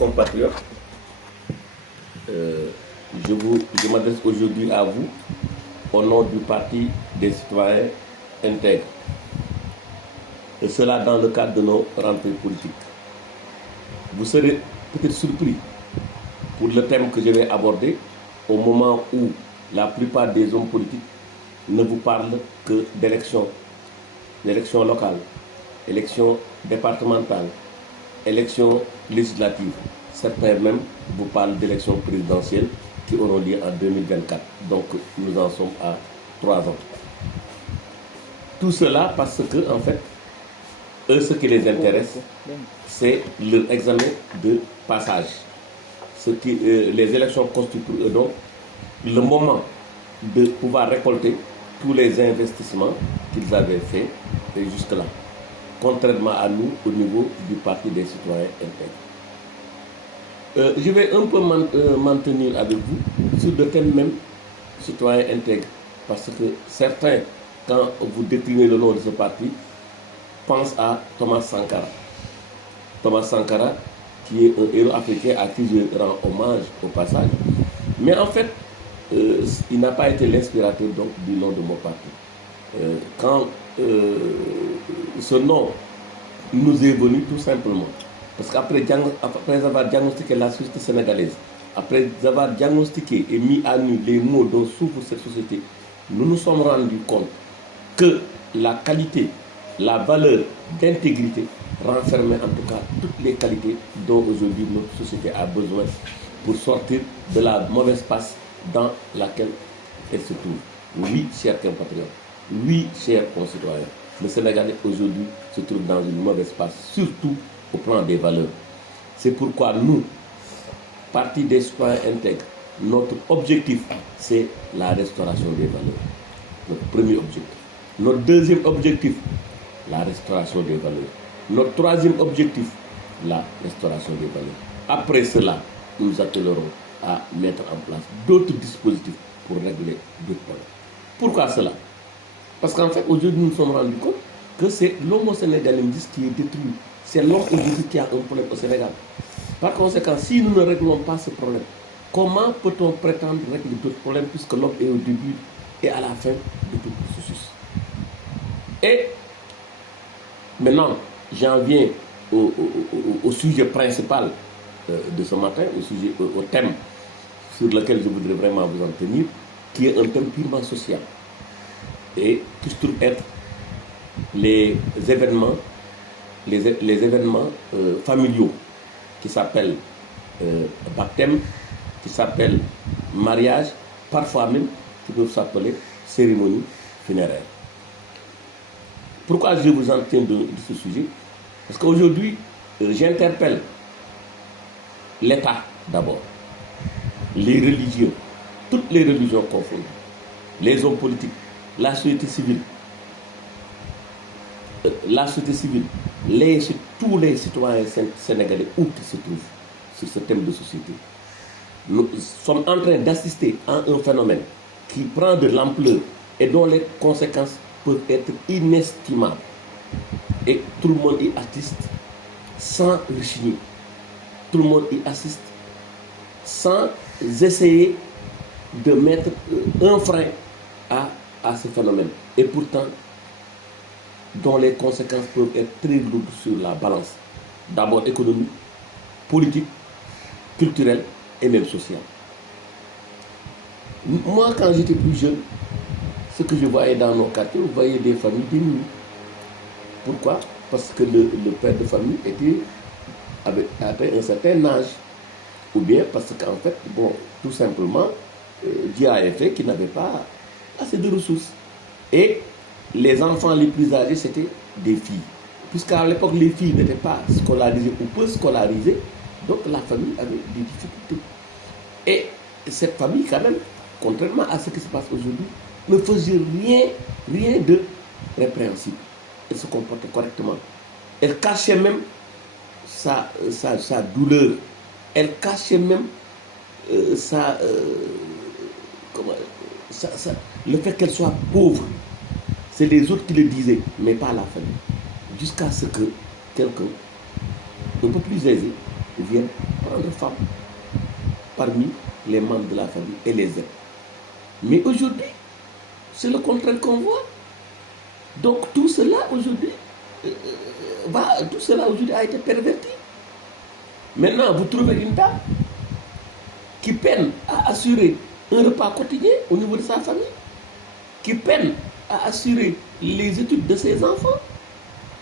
compatriotes, je m'adresse aujourd'hui à vous au nom du Parti des citoyens intègres. Et cela dans le cadre de nos rentrées politiques. Vous serez peut-être surpris pour le thème que je vais aborder au moment où la plupart des hommes politiques ne vous parlent que d'élections locales, élections départementales, élections législatives. Certains même vous parlent d'élections présidentielles qui auront lieu en 2024. Donc nous en sommes à 3 ans. Tout cela parce que, en fait, eux, ce qui les intéresse, c'est leur examen de passage. Les élections constituent donc le moment de pouvoir récolter tous les investissements qu'ils avaient faits jusque-là, contrairement à nous au niveau du Parti des citoyens intègres. Je vais un peu m'en tenir avec vous sur le thème même citoyen intègre, parce que certains, quand vous déclinez le nom de ce parti, pensent à Thomas Sankara. Thomas Sankara, qui est un héros africain à qui je rends hommage au passage. Mais en fait, il n'a pas été l'inspirateur donc du nom de mon parti. Quand ce nom nous est venu tout simplement, parce qu'après avoir diagnostiqué la société sénégalaise, après avoir diagnostiqué et mis à nu les maux dont souffre cette société, nous nous sommes rendus compte que la qualité, la valeur d'intégrité renfermait en tout cas toutes les qualités dont aujourd'hui notre société a besoin pour sortir de la mauvaise passe dans laquelle elle se trouve. Oui, chers compatriotes, oui, chers concitoyens, le Sénégalais aujourd'hui se trouve dans une mauvaise passe, surtout au plan des valeurs. C'est pourquoi nous, Parti des citoyens intègres, notre objectif, c'est la restauration des valeurs. Notre premier objectif. Notre deuxième objectif, la restauration des valeurs. Notre troisième objectif, la restauration des valeurs. Après cela, nous nous attellerons à mettre en place d'autres dispositifs pour régler d'autres problèmes. Pourquoi cela? Parce qu'en fait, aujourd'hui, nous nous sommes rendus compte que c'est l'homo sénégalensis qui est détruit. C'est l'homme aujourd'hui qui a un problème au Sénégal. Par conséquent, si nous ne réglons pas ce problème, comment peut-on prétendre régler d'autres problèmes puisque l'homme est au début et à la fin de tout processus? Et maintenant, j'en viens au sujet principal de ce matin, au thème sur lequel je voudrais vraiment vous en tenir, qui est un thème purement social et qui se trouve être les événements familiaux qui s'appellent baptême, qui s'appellent mariage, parfois même qui peuvent s'appeler cérémonie funéraire. Pourquoi je vous en tiens de ce sujet? Parce qu'aujourd'hui, j'interpelle l'État d'abord, les religieux, toutes les religions confondues, les hommes politiques, la société civile, tous les citoyens sénégalais où ils se trouvent sur ce thème de société. Nous sommes en train d'assister à un phénomène qui prend de l'ampleur et dont les conséquences peuvent être inestimables. Et tout le monde y assiste sans rechigner. Tout le monde y assiste sans essayer de mettre un frein à ce phénomène. Et pourtant, dont les conséquences peuvent être très lourdes sur la balance, d'abord économique, politique, culturelle et même sociale. Moi, quand j'étais plus jeune, ce que je voyais dans nos quartiers, vous voyez des familles démunies. Pourquoi? Parce que le père de famille avait atteint un certain âge. Ou bien parce qu'en fait, tout simplement, Dieu a fait qu'il n'avait pas assez de ressources. Et les enfants les plus âgés, c'était des filles. Puisqu'à l'époque, les filles n'étaient pas scolarisées ou peu scolarisées, donc la famille avait des difficultés. Et cette famille, quand même, contrairement à ce qui se passe aujourd'hui, ne faisait rien de répréhensible. Elle se comportait correctement. Elle cachait même sa douleur. Elle cachait même le fait qu'elle soit pauvre. C'est les autres qui le disaient, mais pas la famille. Jusqu'à ce que quelqu'un un peu plus aisé vienne prendre femme parmi les membres de la famille et les aider. Mais aujourd'hui, c'est le contraire qu'on voit. Donc tout cela aujourd'hui a été perverti. Maintenant, vous trouvez une dame qui peine à assurer un repas quotidien au niveau de sa famille, qui peine à assurer les études de ses enfants,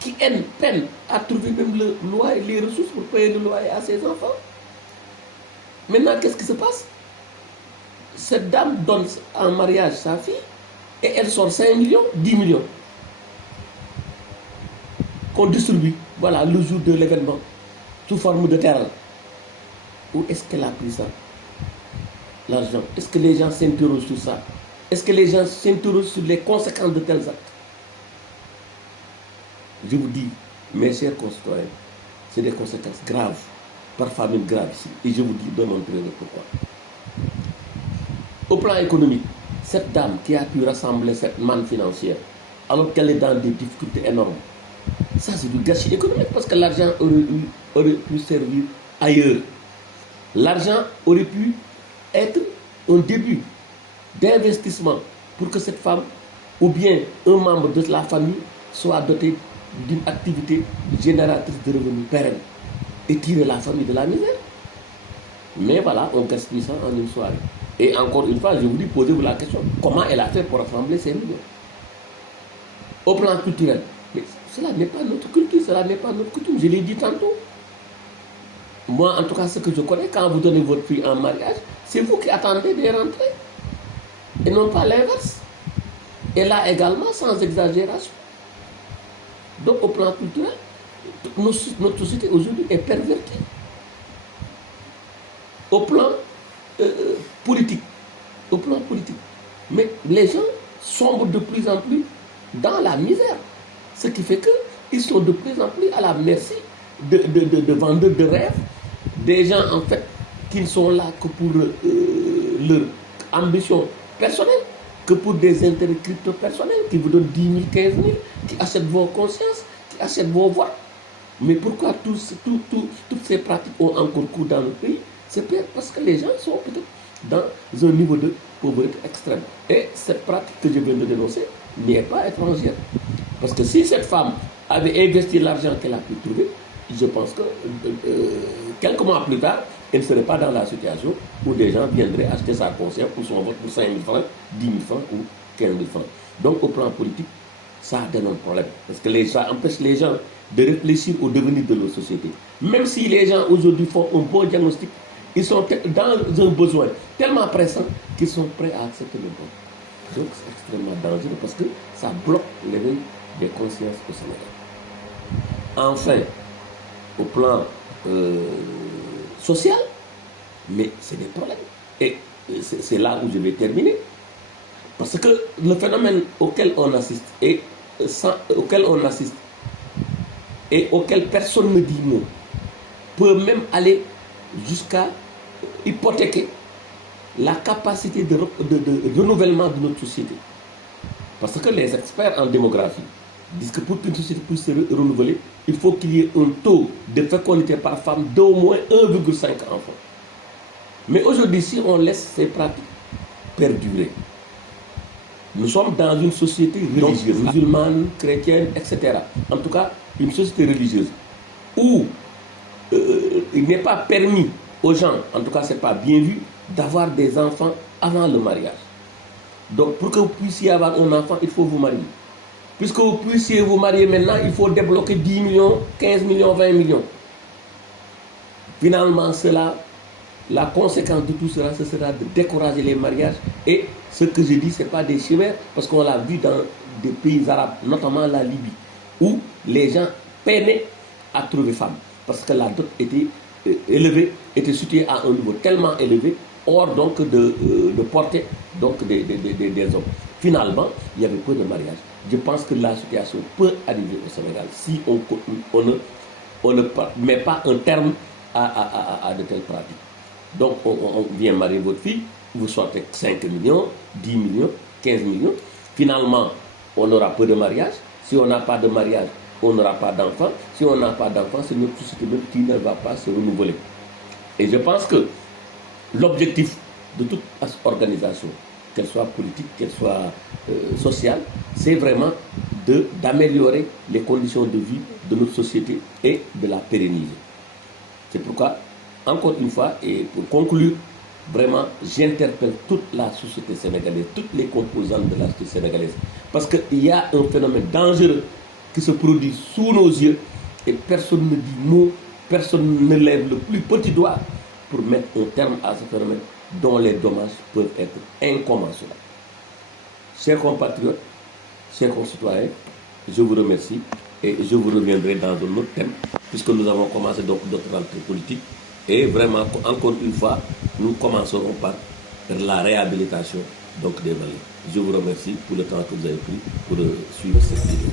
qui peine à trouver même le loyer, les ressources pour payer le loyer à ses enfants. Maintenant, qu'est-ce qui se passe? Cette dame donne en mariage sa fille et elle sort 5 millions, 10 millions qu'on distribue, voilà, le jour de l'événement, sous forme de terrain. Où est-ce qu'elle a pris ça? L'argent. Est-ce que les gens s'interrogent sur ça? Est-ce que les gens s'interrogent sur les conséquences de tels actes? Je vous dis, mes chers concitoyens, c'est des conséquences graves, parfois même graves ici. Et je vous dis de montrer pourquoi. Au plan économique, cette dame qui a pu rassembler cette manne financière, alors qu'elle est dans des difficultés énormes, ça c'est du gâchis économique parce que l'argent aurait pu servir ailleurs. L'argent aurait pu être un début d'investissement pour que cette femme ou bien un membre de la famille soit doté d'une activité génératrice de revenus pérennes et tirer la famille de la misère. Mais voilà, on gaspille ça en une soirée. Et encore une fois, je vous dis, posez-vous la question, comment elle a fait pour rassembler ces millions? Au plan culturel, mais cela n'est pas notre culture, cela n'est pas notre coutume, je l'ai dit tantôt. Moi, en tout cas, ce que je connais, quand vous donnez votre fille en mariage, c'est vous qui attendez des rentrées, et non pas l'inverse. Et là également, sans exagération. Donc, au plan culturel, notre société aujourd'hui est pervertie. Au plan politique, mais les gens sombrent de plus en plus dans la misère, ce qui fait qu'ils sont de plus en plus à la merci de vendeurs de rêves, des gens en fait qui ne sont là que pour leur ambition personnelle, que pour des intérêts crypto-personnels, qui vous donnent 10 000, 15 000, qui achètent vos consciences, qui achètent vos voix. Mais pourquoi toutes ces pratiques ont encore cours dans le pays? C'est parce que les gens sont peut-être dans un niveau de pauvreté extrême. Et cette pratique que je viens de dénoncer n'est pas étrangère. Parce que si cette femme avait investi l'argent qu'elle a pu trouver, je pense que quelques mois plus tard, elle ne serait pas dans la situation où des gens viendraient acheter sa conscience pour son vote pour 5 000 francs, 10 000 francs ou 15 000 francs. Donc au plan politique, ça donne un problème. Parce que ça empêche les gens de réfléchir au devenir de nos sociétés. Même si les gens aujourd'hui font un bon diagnostic, ils sont dans un besoin tellement pressant qu'ils sont prêts à accepter le bon. Donc c'est extrêmement dangereux parce que ça bloque l'éveil des consciences au Sénégal. Enfin, au plan social, mais c'est des problèmes. Et c'est là où je vais terminer. Parce que le phénomène auquel on assiste et auquel personne ne dit non peut même aller jusqu'à hypothéquer la capacité de renouvellement de notre société. Parce que les experts en démographie disent que pour qu'une société puisse se renouveler, il faut qu'il y ait un taux de fécondité par femme d'au moins 1,5 enfants. Mais aujourd'hui, si on laisse ces pratiques perdurer, nous sommes dans une société religieuse, musulmane, chrétienne, etc. En tout cas, une société religieuse où il n'est pas permis aux gens, en tout cas ce n'est pas bien vu, d'avoir des enfants avant le mariage. Donc pour que vous puissiez avoir un enfant, il faut vous marier. Puisque vous puissiez vous marier maintenant, il faut débloquer 10 millions, 15 millions, 20 millions. Finalement, la conséquence de tout cela, ce sera de décourager les mariages. Et ce que je dis, ce n'est pas des chimères, parce qu'on l'a vu dans des pays arabes, notamment la Libye, où les gens peinaient à trouver femmes. Parce que la dot était élevée, était située à un niveau tellement élevé, hors donc de portée donc des hommes. Finalement, il y avait peu de mariages. Je pense que la situation peut arriver au Sénégal si on ne met pas un terme à de telles pratiques. Donc, on vient marier votre fille, vous sortez 5 millions, 10 millions, 15 millions. Finalement, on aura peu de mariages. Si on n'a pas de mariage, on n'aura pas d'enfants. Si on n'a pas d'enfants, c'est notre société qui ne va pas se renouveler. Et je pense que l'objectif de toute organisation, qu'elle soit politique, qu'elle soit sociale, c'est vraiment d'améliorer les conditions de vie de notre société et de la pérenniser. C'est pourquoi, encore une fois, et pour conclure, vraiment, j'interpelle toute la société sénégalaise, toutes les composantes de la société sénégalaise, parce qu'il y a un phénomène dangereux qui se produit sous nos yeux et personne ne dit non, personne ne lève le plus petit doigt pour mettre un terme à ce phénomène dont les dommages peuvent être incommensurables. Chers compatriotes, chers concitoyens, je vous remercie et je vous reviendrai dans un autre thème, puisque nous avons commencé donc d'autres rentrées politiques. Et vraiment, encore une fois, nous commencerons par la réhabilitation donc, des valeurs. Je vous remercie pour le temps que vous avez pris pour suivre cette vidéo.